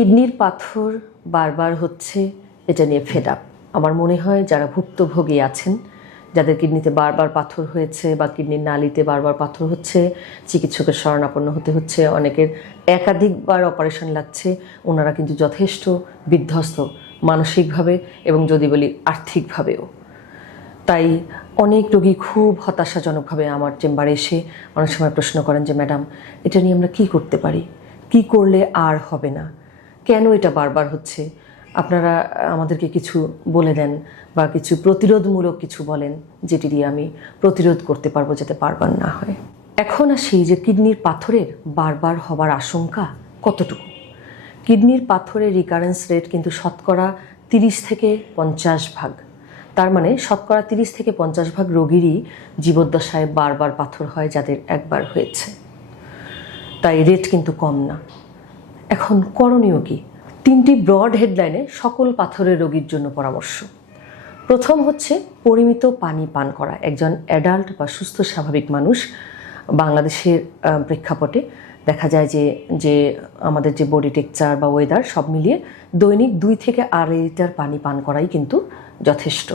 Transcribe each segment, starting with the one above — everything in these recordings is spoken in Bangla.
কিডনির পাথর বারবার হচ্ছে, এটা নিয়ে ফেড আপ। আমার মনে হয় যারা ভুক্তভোগী আছেন, যাদের কিডনিতে বারবার পাথর হয়েছে বা কিডনির নালিতে বারবার পাথর হচ্ছে, চিকিৎসকের শরণাপন্ন হতে হচ্ছে, অনেকের একাধিকবার অপারেশন লাগছে, ওনারা কিন্তু যথেষ্ট বিধ্বস্ত মানসিকভাবে এবং যদি বলি আর্থিকভাবেও। তাই অনেক রোগী খুব হতাশাজনকভাবে আমার চেম্বারে এসে অনেক সময় প্রশ্ন করেন যে ম্যাডাম, এটা নিয়ে আমরা কী করতে পারি, কি করলে আর হবে না, কেন এটা বারবার হচ্ছে, আপনারা আমাদেরকে কিছু বলে দেন বা কিছু প্রতিরোধমূলক কিছু বলেন যেটি দিয়ে আমি প্রতিরোধ করতে পারবো যাতে বারবার না হয়। এখন আসি যে কিডনির পাথরের বারবার হবার আশঙ্কা কতটুকু। কিডনির পাথরের রিকারেন্স রেট কিন্তু শতকরা 30 থেকে 50 ভাগ। তার মানে শতকরা 30 থেকে 50 ভাগ রোগীরই জীবদ্দশায় বারবার পাথর হয় যাদের একবার হয়েছে। তাই রেট কিন্তু কম না। এখন করণীয় কি? 3টি ব্রড হেডলাইনে সকল পাথরের রোগীর জন্য পরামর্শ। প্রথম হচ্ছে পরিমিত পানি পান করা। একজন অ্যাডাল্ট বা সুস্থ স্বাভাবিক মানুষ বাংলাদেশের প্রেক্ষাপটে দেখা যায় যে আমাদের যে বডি টেক্সচার বা ওয়েদার সব মিলিয়ে দৈনিক 2 থেকে 2.5 লিটার পানি পান করাই কিন্তু যথেষ্ট।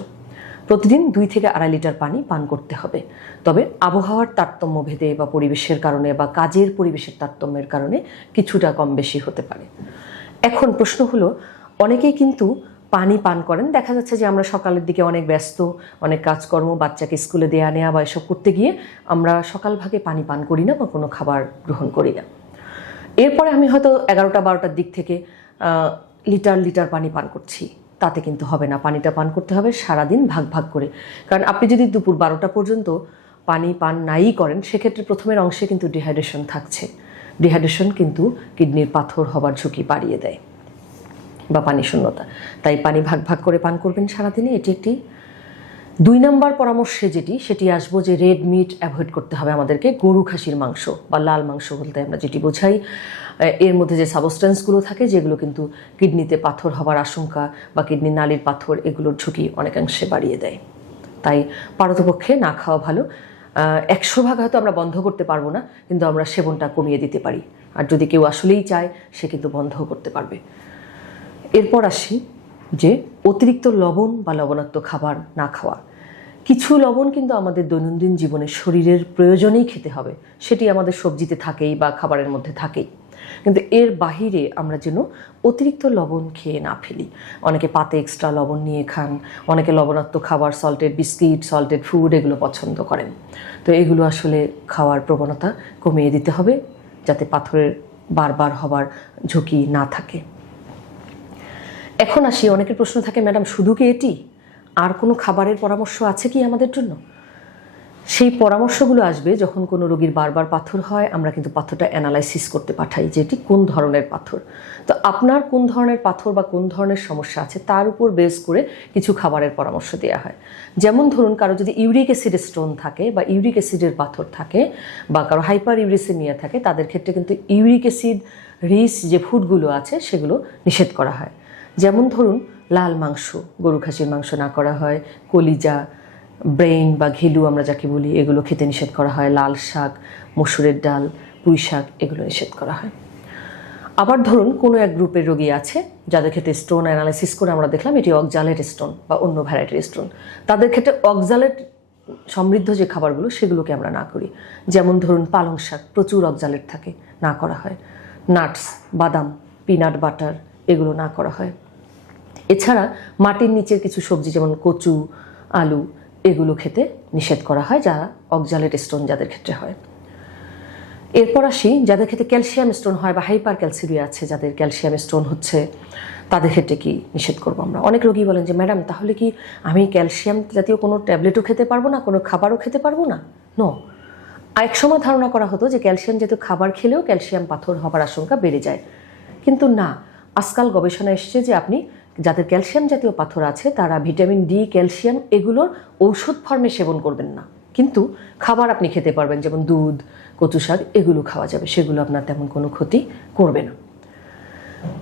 প্রতিদিন 2 থেকে 2.5 লিটার পানি পান করতে হবে। তবে আবহাওয়ার তারতম্য ভেদে বা পরিবেশের কারণে বা কাজের পরিবেশের তারতম্যের কারণে কিছুটা কম বেশি হতে পারে। এখন প্রশ্ন হলো, অনেকেই কিন্তু পানি পান করেন, দেখা যাচ্ছে যে আমরা সকালের দিকে অনেক ব্যস্ত, অনেক কাজকর্ম, বাচ্চাকে স্কুলে দেয়া নেওয়া বা এসব করতে গিয়ে আমরা সকাল ভাগে পানি পান করি না বা কোনো খাবার গ্রহণ করি না। এরপরে আমি হয়তো 11টা 12টার দিক থেকে লিটার লিটার পানি পান করছি, তাতে কিন্তু হবে না। পানিটা পান করতে হবে সারাদিন ভাগ ভাগ করে। কারণ আপনি যদি দুপুর 12টা পর্যন্ত পানি পান নাই করেন, সেক্ষেত্রে প্রথমের অংশে কিন্তু ডিহাইড্রেশন থাকছে। ডিহাইড্রেশন কিন্তু কিডনির পাথর হবার ঝুঁকি বাড়িয়ে দেয় বা পানি শূন্যতা। তাই পানি ভাগ ভাগ করে পান করবেন সারাদিনে, এটি একটি। 2 নম্বর পরামর্শে সেটি আসবো যে রেড মিট অ্যাভয়েড করতে হবে আমাদেরকে। গরু খাসির মাংস বা লাল মাংস বলতে আমরা যেটি বোঝাই, এর মধ্যে যে সাবস্টেন্সগুলো থাকে যেগুলো কিন্তু কিডনিতে পাথর হবার আশঙ্কা বা কিডনির নালির পাথর এগুলোর ঝুঁকি অনেকাংশে বাড়িয়ে দেয়। তাই পারতপক্ষে না খাওয়া ভালো। 100 ভাগ হয়তো আমরা বন্ধ করতে পারবো না, কিন্তু আমরা সেবনটা কমিয়ে দিতে পারি। আর যদি কেউ আসলেই চায়, সে কিন্তু বন্ধও করতে পারবে। এরপর আসি যে অতিরিক্ত লবণ বা লবণাক্ত খাবার না খাওয়া। কিছু লবণ কিন্তু আমাদের দৈনন্দিন জীবনে শরীরের প্রয়োজনেই খেতে হবে, সেটি আমাদের সবজিতে থাকেই বা খাবারের মধ্যে থাকেই। কিন্তু এর বাহিরে আমরা যেন অতিরিক্ত লবণ খেয়ে না ফেলি। অনেকে পাতে এক্সট্রা লবণ নিয়ে খান, অনেকে লবণাক্ত খাবার, সল্টেড বিস্কিট, সল্টেড ফুড এগুলো পছন্দ করেন। তো এগুলো আসলে খাওয়ার প্রবণতা কমিয়ে দিতে হবে যাতে পাথরের বারবার হবার ঝুঁকি না থাকে। এখন আসি, অনেকের প্রশ্ন থাকে, ম্যাডাম শুধু কি এটি, আর কোনো খাবারের পরামর্শ আছে কি আমাদের জন্য? সেই পরামর্শগুলো আসবে যখন কোনো রোগীর বারবার পাথর হয়। আমরা কিন্তু পাথরটা অ্যানালাইসিস করতে পাঠাই যে এটি কোন ধরনের পাথর। তো আপনার কোন ধরনের পাথর বা কোন ধরনের সমস্যা আছে তার উপর বেস করে কিছু খাবারের পরামর্শ দেওয়া হয়। যেমন ধরুন, কারো যদি ইউরিক অ্যাসিডের স্টোন থাকে বা ইউরিক অ্যাসিডের পাথর থাকে বা কারো হাইপার ইউরিসেমিয়া থাকে, তাদের ক্ষেত্রে কিন্তু ইউরিক অ্যাসিড রিচ যে ফুডগুলো আছে সেগুলো নিষেধ করা হয়। যেমন ধরুন, লাল মাংস, গরু খাসির মাংস না করা হয়, কলিজা, ব্রেইন বা ঘিলু আমরা যাকে বলি, এগুলো খেতে নিষেধ করা হয়। লাল শাক, মসুরের ডাল, পুঁই শাক এগুলো নিষেধ করা হয়। আবার ধরুন কোনো এক গ্রুপের রোগী আছে যাদের ক্ষেত্রে স্টোন অ্যানালাইসিস করে আমরা দেখলাম এটি অক্সালেট স্টোন বা অন্য ভ্যারাইটির স্টোন। তাদের ক্ষেত্রে অক্সালেট সমৃদ্ধ যে খাবারগুলো সেগুলোকে আমরা না করি। যেমন ধরুন পালং শাক, প্রচুর অক্সালেট থাকে, না করা হয়। নাটস, বাদাম, পিনাট বাটার এগুলো না করা হয়। এছাড়া মাটির নিচের কিছু সবজি যেমন কচু, আলু এগুলো খেতে নিষেধ করা হয় যারা অক্সালেট স্টোন যাদের ক্ষেত্রে হয়। এরপর আসি যাদের ক্ষেত্রে ক্যালসিয়াম স্টোন হয় বা হাইপার ক্যালসিরিয়া আছে, যাদের ক্যালসিয়াম স্টোন হচ্ছে, তাদের ক্ষেত্রে কি নিষেধ করবো আমরা? অনেক রোগী বলেন যে ম্যাডাম, তাহলে কি আমি ক্যালসিয়াম জাতীয় কোনো ট্যাবলেটও খেতে পারবো না, কোনো খাবারও খেতে পারবো না? নো। এক সময় ধারণা করা হতো যে ক্যালসিয়াম জাতীয় খাবার খেলেও ক্যালসিয়াম পাথর হবার আশঙ্কা বেড়ে যায়, কিন্তু না। আজকাল গবেষণা এসছে যে আপনি যাদের ক্যালসিয়াম জাতীয় পাথর আছে তারা ভিটামিন ডি, ক্যালসিয়াম এগুলোর ঔষধ ফর্মে সেবন করবেন না, কিন্তু খাবার আপনি খেতে পারবেন, যেমন দুধ, কচু শাক এগুলো খাওয়া যাবে, সেগুলো আপনার তেমন কোনো ক্ষতি করবে না।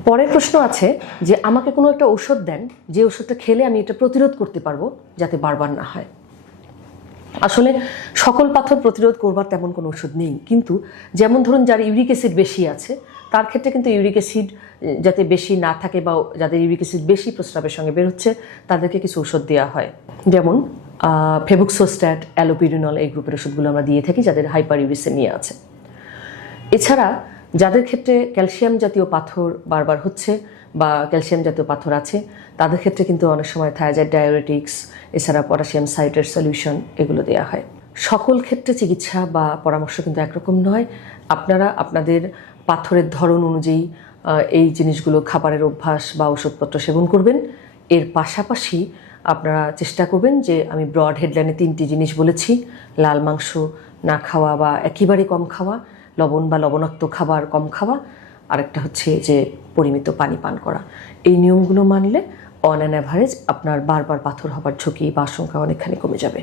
পরের প্রশ্ন আছে যে আমাকে কোনো একটা ঔষধ দেন, যে ওষুধটা খেলে আমি এটা প্রতিরোধ করতে পারবো যাতে বারবার না হয়। আসলে সকল পাথর প্রতিরোধ করবার তেমন কোনো ওষুধ নেই, কিন্তু যেমন ধরুন যার ইউরিক অ্যাসিড বেশি আছে তার ক্ষেত্রে কিন্তু ইউরিক অ্যাসিড যাতে বেশি না থাকে বা যাদের ইউরিক অ্যাসিড বেশি প্রস্রাবের সঙ্গে বের হচ্ছে তাদেরকে কিছু ওষুধ দেওয়া হয়, যেমন ফেবুক্সোস্ট্যাট, অ্যালোপিরিনল, এই গ্রুপের ওষুধগুলো আমরা দিয়ে থাকি যাদের হাইপার ইউরিসেমিয়া আছে। এছাড়া যাদের ক্ষেত্রে ক্যালসিয়াম জাতীয় পাথর বারবার হচ্ছে বা ক্যালসিয়াম জাতীয় পাথর আছে তাদের ক্ষেত্রে কিন্তু অনেক সময় থায়াজাইড ডায়োরেটিক্স, এছাড়া পটাশিয়াম সাইট্রেট সলিউশন এগুলো দেওয়া হয়। সকল ক্ষেত্রে চিকিৎসা বা পরামর্শ কিন্তু একরকম নয়। আপনারা আপনাদের পাথরের ধরন অনুযায়ী এই জিনিসগুলো খাবারের অভ্যাস বা ওষুধপত্র সেবন করবেন। এর পাশাপাশি আপনারা চেষ্টা করবেন যে আমি ব্রড হেডলাইনে 3টি জিনিস বলেছি, লাল মাংস না খাওয়া বা একেবারে কম খাওয়া, লবণ বা লবণাক্ত খাবার কম খাওয়া, আরেকটা হচ্ছে যে পরিমিত পানি পান করা। এই নিয়মগুলো মানলে অন অ্যান অ্যাভারেজ আপনার বারবার পাথর হবার ঝুঁকি বা আশঙ্কা অনেকখানি কমে যাবে।